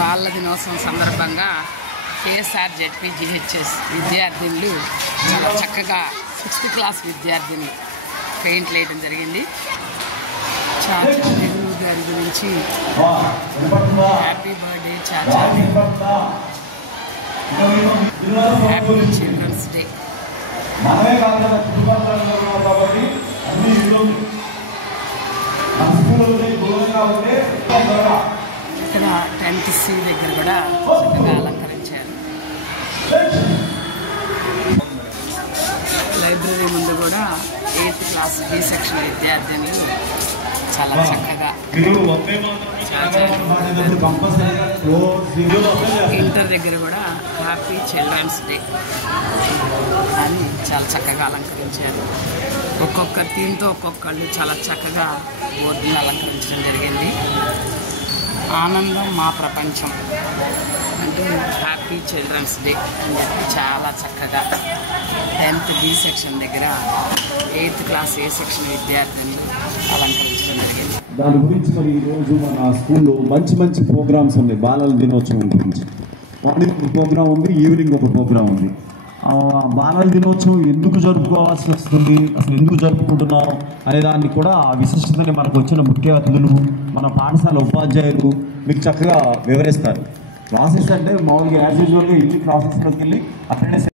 బాలల దినోత్సవం సందర్భంగా కేఎస్ఆర్ జెడ్పీజీహెచ్ఎస్ విద్యార్థినులు చాలా చక్కగా 6th క్లాస్ విద్యార్థిని పెయింట్లు వేయడం జరిగింది. చాచా నెహ్రూ గారి గురించి హ్యాపీ బర్త్డే చాచా, హ్యాపీ చిల్డ్రన్స్ డే. ఇక్కడ 10th C దగ్గర కూడా చక్కగా అలంకరించారు. లైబ్రరీ ముందు కూడా 8th క్లాస్ B సెక్షన్ విద్యార్థినులు చాలా చక్కగా, ఇంటర్ దగ్గర కూడా హ్యాపీ చిల్డ్రన్స్ డే అని చాలా చక్కగా అలంకరించారు. ఒక్కొక్క థీమ్తో ఒక్కొక్కళ్ళు చాలా చక్కగా బోర్డుని అలంకరించడం జరిగింది. ఆనందం మా ప్రపంచం అంటే హ్యాపీ చిల్డ్రన్స్ డే అని చెప్పి చాలా చక్కగా 10th B సెక్షన్ దగ్గర 8th క్లాస్ A సెక్షన్ విద్యార్థులు అలంకరించడం జరిగింది. దాని గురించి మరి ఈరోజు మన స్కూల్లో మంచి మంచి ప్రోగ్రామ్స్ ఉన్నాయి. బాలల దినోత్సవం గురించి మార్నింగ్ ఒక ప్రోగ్రామ్ ఉంది, ఈవినింగ్ ఒక ప్రోగ్రామ్ ఉంది. బాలల దినోత్సవం ఎందుకు జరుపుకోవాల్సి వస్తుంది, అసలు ఎందుకు జరుపుకుంటున్నాం అనే దాన్ని కూడా ఆ విశిష్టతని మనకు వచ్చిన ముఖ్య అతిథులు, మన పాఠశాల ఉపాధ్యాయులు మీకు చక్కగా వివరిస్తారు. క్లాసెస్ అంటే మామూలుగా యాజ్ యూజువల్గా ఇన్ని క్లాసెస్లోకి వెళ్ళి అటెండెన్స్